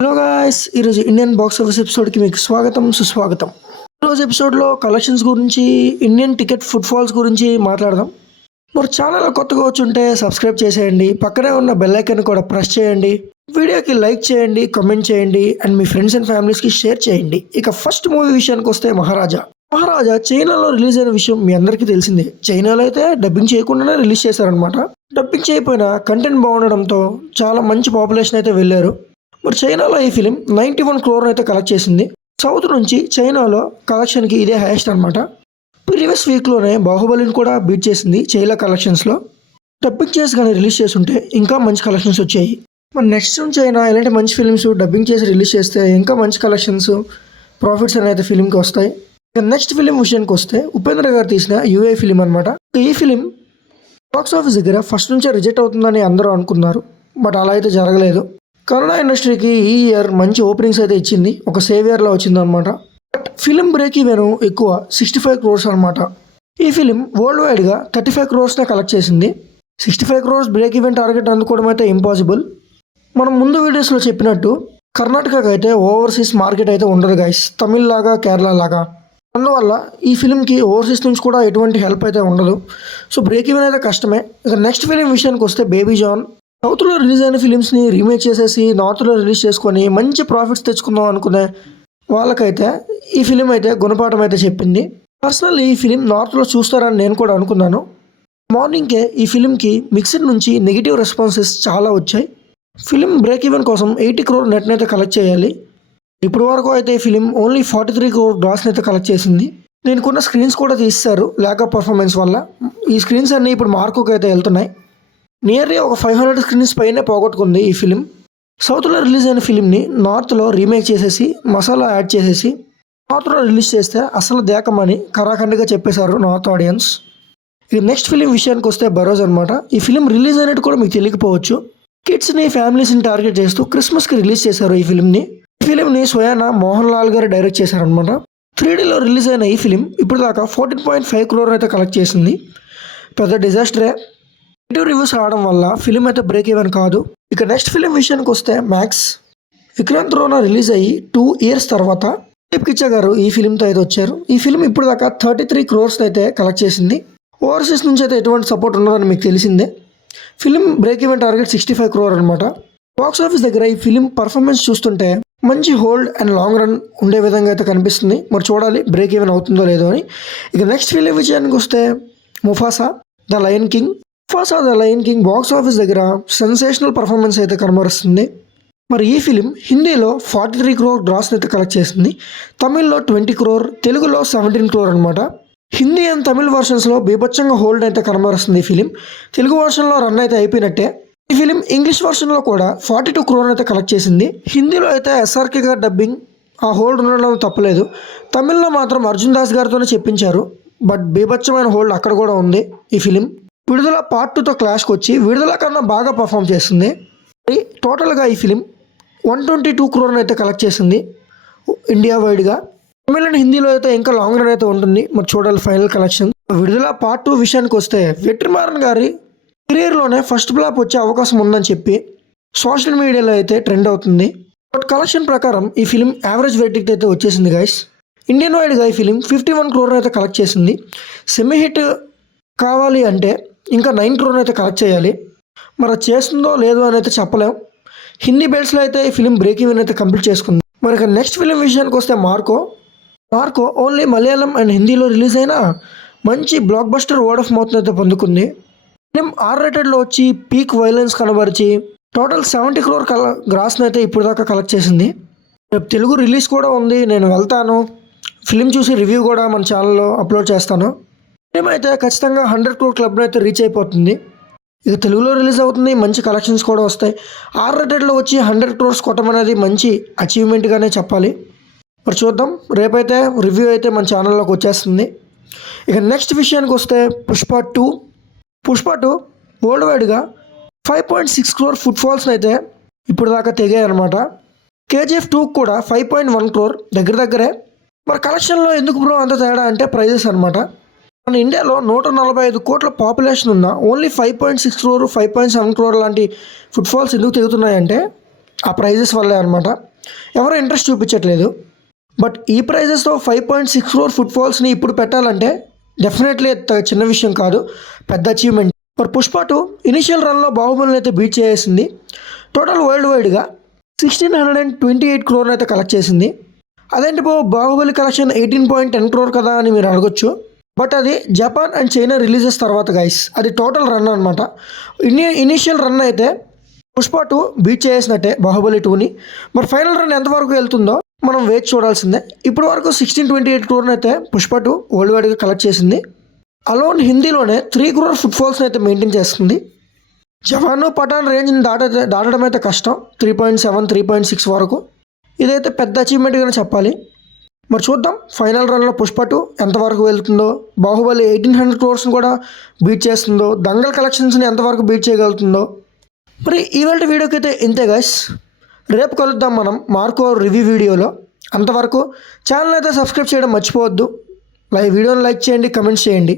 Hello guys, ఈరోజు Indian box office ఎపిసోడ్కి మీకు స్వాగతం సుస్వాగతం. ఈరోజు ఎపిసోడ్లో కలెక్షన్స్ గురించి, ఇండియన్ టికెట్ ఫుట్ఫాల్స్ గురించి మాట్లాడదాం. మరి ఛానల్ కొత్తగా వచ్చుంటే సబ్స్క్రైబ్ చేసేయండి, పక్కనే ఉన్న బెల్ ఐకాన్ కూడా ప్రెస్ చేయండి, వీడియోకి లైక్ చేయండి, కామెంట్ చేయండి అండ్ మీ ఫ్రెండ్స్ అండ్ ఫ్యామిలీస్కి షేర్ చేయండి. ఇక ఫస్ట్ మూవీ విషయానికి వస్తే మహారాజా చైనాలో రిలీజ్ అయిన విషయం మీ అందరికీ తెలిసిందే. చైనాలో అయితే డబ్బింగ్ చేయకుండానే రిలీజ్ చేశారనమాట. డబ్బింగ్ చేయకపోయినా కంటెంట్ బాగుండడంతో చాలా మంచి పాపులేషన్ అయితే వెళ్ళారు. మరి చైనాలో ఈ ఫిలిం 91 crore అయితే కలెక్ట్ చేసింది. సౌత్ నుంచి చైనాలో కలెక్షన్కి ఇదే హైయెస్ట్ అనమాట. ప్రీవియస్ వీక్లోనే బాహుబలిని కూడా బీట్ చేసింది చైనా కలెక్షన్స్లో. డబ్బింగ్ చేసి కానీ రిలీజ్ చేస్తుంటే ఇంకా మంచి కలెక్షన్స్ వచ్చాయి. మరి నెక్స్ట్ నుంచి అయినా ఇలాంటి మంచి ఫిలిమ్స్ డబ్బింగ్ చేసి రిలీజ్ చేస్తే ఇంకా మంచి కలెక్షన్స్, ప్రాఫిట్స్ అనేది ఫిలింకి వస్తాయి. నెక్స్ట్ ఫిలిం విషయానికి వస్తే ఉపేంద్ర గారు తీసిన యూఏ ఫిలిం అనమాట. ఈ ఫిలిం బాక్స్ ఆఫీస్ దగ్గర ఫస్ట్ నుంచే రిజెక్ట్ అవుతుందని అందరూ అనుకున్నారు, బట్ అలా అయితే జరగలేదు. కన్నడ ఇండస్ట్రీకి ఈ ఇయర్ మంచి ఓపెనింగ్స్ అయితే ఇచ్చింది, ఒక సేవియర్లో వచ్చింది అనమాట. బట్ ఫిలిం బ్రేక్ ఈవెన్ ఎక్కువ 65 crores అనమాట. ఈ ఫిలిం వరల్డ్ వైడ్గా 35 crores కలెక్ట్ చేసింది. 65 crores బ్రేక్ ఈవెన్ టార్గెట్ అందుకోవడం అయితే ఇంపాసిబుల్. మనం ముందు వీడియోస్లో చెప్పినట్టు కర్ణాటకకి అయితే ఓవర్సీస్ మార్కెట్ అయితే ఉండదు గైస్, తమిళ్ లాగా కేరళ లాగా. అందువల్ల ఈ ఫిలింకి ఓవర్సీస్ నుంచి కూడా ఎటువంటి హెల్ప్ అయితే ఉండదు. సో బ్రేక్ ఈవెన్ అయితే కష్టమే. ఇక నెక్స్ట్ ఫిలిం విషయానికి వస్తే బేబీ జాన్. సౌత్లో రిలీజ్ అయిన ఫిలిమ్స్ని రీమేక్ చేసేసి నార్త్లో రిలీజ్ చేసుకొని మంచి ప్రాఫిట్స్ తెచ్చుకుందాం అనుకునే వాళ్ళకైతే ఈ ఫిలిం అయితే గుణపాఠం అయితే చెప్పింది. పర్సనల్లీ ఈ ఫిలిం నార్త్లో చూస్తారని నేను కూడా అనుకున్నాను. మార్నింగ్కే ఈ ఫిలింకి మిక్స్డ్ నుంచి నెగిటివ్ రెస్పాన్సెస్ చాలా వచ్చాయి. ఫిలిం బ్రేక్ ఈవెన్ కోసం 80 crore నెట్ని అయితే కలెక్ట్ చేయాలి. ఇప్పుడు వరకు అయితే ఈ ఫిలిం ఓన్లీ 43 crore గ్రాస్ని అయితే కలెక్ట్ చేసింది. దీనికున్న స్క్రీన్స్ కూడా తీస్తారు ల్యాక్ ఆఫ్ పర్ఫార్మెన్స్ వల్ల. ఈ స్క్రీన్స్ అన్నీ ఇప్పుడు మార్కోకి అయితే వెళ్తున్నాయి. నియర్లీ ఒక 500 స్క్రీన్స్ పైనే పోగొట్టుకుంది ఈ ఫిలిం. సౌత్లో రిలీజ్ అయిన ఫిలింని నార్త్లో రీమేక్ చేసేసి మసాలా యాడ్ చేసేసి నార్త్లో రిలీజ్ చేస్తే అసలు దేకమని కరాఖండిగా చెప్పేశారు నార్త్ ఆడియన్స్. ఇక నెక్స్ట్ ఫిలిం విషయానికి వస్తే బరోజ్ అనమాట. ఈ ఫిలిం రిలీజ్ అయినట్టు కూడా మీకు తెలియకపోవచ్చు. కిడ్స్ని, ఫ్యామిలీస్ని టార్గెట్ చేస్తూ క్రిస్మస్కి రిలీజ్ చేశారు ఈ ఫిలింని. ఈ ఫిలింని స్వయాన మోహన్ లాల్ గారు డైరెక్ట్ చేశారనమాట. 3Dలో రిలీజ్ అయిన ఈ ఫిలిం ఇప్పుడు దాకా 14.5 crore అయితే కలెక్ట్ చేసింది. పెద్ద డిజాస్టరే. నెగిటివ్ రివ్యూస్ రావడం వల్ల ఫిలిం అయితే బ్రేక్ ఈవెన్ కాదు. ఇక నెక్స్ట్ ఫిలిం విషయానికి వస్తే మ్యాక్స్. విక్రాంత్ రోనా రిలీజ్ అయ్యి 2 years తర్వాత దీప్ కిచ్చా గారు ఈ ఫిలింతో అయితే వచ్చారు. ఈ ఫిలిం ఇప్పుడు దాకా 33 crores అయితే కలెక్ట్ చేసింది. ఓవర్సీస్ నుంచి అయితే ఎటువంటి సపోర్ట్ ఉండదని మీకు తెలిసిందే. Film break even target 65 crore అనమాట. బాక్స్ ఆఫీస్ దగ్గర ఈ ఫిలిం పర్ఫార్మెన్స్ చూస్తుంటే మంచి హోల్డ్ అండ్ లాంగ్ రన్ ఉండే విధంగా అయితే కనిపిస్తుంది. మరి చూడాలి బ్రేక్ ఈవెన్ అవుతుందో లేదో అని. ఇక నెక్స్ట్ ఫిలిం విషయానికి వస్తే Mufasa the lion king. The lion king box office దగ్గర సెన్సేషనల్ పర్ఫార్మెన్స్ అయితే కనబరుస్తుంది. మరి ఈ ఫిలిం హిందీలో 43 crore గ్రాస్ని అయితే కలెక్ట్ చేసింది. తమిళ్లో 20 crore, తెలుగులో 17 crore అనమాట. హిందీ అండ్ తమిళ్ వర్షన్స్లో బీభత్సంగా హోల్డ్ అయితే కనబరుస్తుంది ఈ ఫిలిం. తెలుగు వర్షన్లో రన్ అయితే అయిపోయినట్టే. ఈ ఫిలిం ఇంగ్లీష్ వర్షన్లో కూడా 42 crore అయితే కలెక్ట్ చేసింది. హిందీలో అయితే ఎస్ఆర్కే గారు డబ్బింగ్, ఆ హోల్డ్ ఉండడం తప్పలేదు. తమిళ్లో మాత్రం అర్జున్ దాస్ గారితోనే చెప్పించారు, బట్ బీభత్సమైన హోల్డ్ అక్కడ కూడా ఉంది. ఈ ఫిలిం విడుదల పార్ట్ 2తో క్లాష్కి వచ్చి విడుదల కన్నా బాగా పర్ఫామ్ చేస్తుంది. టోటల్గా ఈ ఫిలిం 122 crore అయితే కలెక్ట్ చేసింది ఇండియా వైడ్గా. తమిళ అండ్ హిందీలో అయితే ఇంకా లాంగ్ రన్ అయితే ఉంటుంది. మరి చూడాలి ఫైనల్ కలెక్షన్. విడుదల పార్ట్ 2 విషయానికి వస్తే వెట్రిమారన్ గారి కెరీర్లోనే ఫస్ట్ ఫ్లాప్ వచ్చే అవకాశం ఉందని చెప్పి సోషల్ మీడియాలో అయితే ట్రెండ్ అవుతుంది. బట్ కలెక్షన్ ప్రకారం ఈ ఫిలిం యావరేజ్ వెర్డిక్ట్ అయితే వచ్చేసింది గైస్. ఇండియన్ వైడ్గా ఈ ఫిలిం 51 crore అయితే కలెక్ట్ చేసింది. సెమీ హిట్ కావాలి అంటే ఇంకా 9 crore అయితే కలెక్ట్ చేయాలి. మరి అది చేస్తుందో లేదో అని అయితే చెప్పలేం. హిందీ బేస్లో అయితే ఈ ఫిలిం బ్రేక్ ఈవెన్ అయితే కంప్లీట్ చేసుకుంది. మరి ఇక నెక్స్ట్ ఫిలిం విషయానికి వస్తే మార్కో ఓన్లీ మలయాళం అండ్ హిందీలో రిలీజ్ అయినా మంచి block buster word of mouth అయితే పొందుకుంది. ఫిలిం R-rated వచ్చి పీక్ వైలెన్స్ కనబరిచి టోటల్ 70 crore గ్రాస్ని అయితే ఇప్పుడు దాకా కలెక్ట్ చేసింది. రేపు తెలుగు రిలీజ్ కూడా ఉంది, నేను వెళ్తాను. ఫిలిం చూసి రివ్యూ కూడా మన ఛానల్లో అప్లోడ్ చేస్తాను. ఫిలిం అయితే ఖచ్చితంగా 100 crore క్లబ్ని అయితే రీచ్ అయిపోతుంది. ఇక తెలుగులో రిలీజ్ అవుతుంది, మంచి కలెక్షన్స్ కూడా వస్తాయి. R-ratedలో వచ్చి 100 crores కొట్టమనేది మంచి అచీవ్మెంట్గానే చెప్పాలి. మరి చూద్దాం, రేపైతే రివ్యూ అయితే మన ఛానల్లోకి వచ్చేస్తుంది. ఇక నెక్స్ట్ విషయానికి వస్తే పుష్ప 2 వరల్డ్ వైడ్గా 5.6 crore ఫుట్ఫాల్స్ని అయితే ఇప్పుడు దాకా తెగాయి అనమాట. KGF 2 కూడా 5.1 crore దగ్గరే. మరి కలెక్షన్లో ఎందుకు బ్రో అంత తేడా అంటే ప్రైజెస్ అనమాట. మన ఇండియాలో 145 కోట్ల పాపులేషన్ ఉన్న ఓన్లీ 5.6 crore, 5.7 crore లాంటి ఫుట్ఫాల్స్ ఎందుకు తెగుతున్నాయంటే ఆ ప్రైజెస్ వల్లే అనమాట. ఎవరు ఇంట్రెస్ట్ చూపించట్లేదు. బట్ ఈ ప్రైజెస్తో 5.6 crore ఫుట్ఫాల్స్ని ఇప్పుడు పెట్టాలంటే డెఫినెట్లీ చిన్న విషయం కాదు, పెద్ద అచీవ్మెంట్. మరి పుష్ప 2 ఇనిషియల్ రన్లో బాహుబలిని అయితే బీట్ చేసింది. టోటల్ వరల్డ్ వైడ్గా 1628 crore అయితే కలెక్ట్ చేసింది. అదేంటి బాహుబలి కలెక్షన్ 18.10 crore కదా అని మీరు అడగొచ్చు. బట్ అది జపాన్ అండ్ చైనా రిలీజెస్ తర్వాత గైస్, అది టోటల్ రన్ అనమాట. ఇనీషియల్ రన్ అయితే పుష్ప 2 బీట్ చేసినట్టే బాహుబలి 2ని. మరి ఫైనల్ రన్ ఎంతవరకు వెళ్తుందో మనం వేచి చూడాల్సిందే. ఇప్పటి వరకు 1628 crore అయితే పుష్ప 2 వరల్డ్ వైడ్గా కలెక్ట్ చేసింది. అలోన్ హిందీలోనే 3 crore ఫుట్ఫాల్స్ని అయితే మెయింటైన్ చేస్తుంది. జవాన్ పఠాన్ రేంజ్ని దాటడం అయితే కష్టం, 3.7 3.6 వరకు. ఇదైతే పెద్ద అచీవ్మెంట్గానే చెప్పాలి. మరి చూద్దాం ఫైనల్ రన్లో పుష్ప 2 ఎంతవరకు వెళ్తుందో, బాహుబలి 1800 crores కూడా బీట్ చేస్తుందో, దంగల్ కలెక్షన్స్ని ఎంతవరకు బీట్ చేయగలుగుతుందో. మరి ఈవేళ వీడియోకి అయితే ఇంతే గైస్. రేపు కలుద్దాం మనం మార్కో రివ్యూ వీడియోలో. అంతవరకు ఛానల్ అయితే సబ్స్క్రైబ్ చేయడం మర్చిపోవద్దు. వీడియోని లైక్ చేయండి, కమెంట్స్ చేయండి.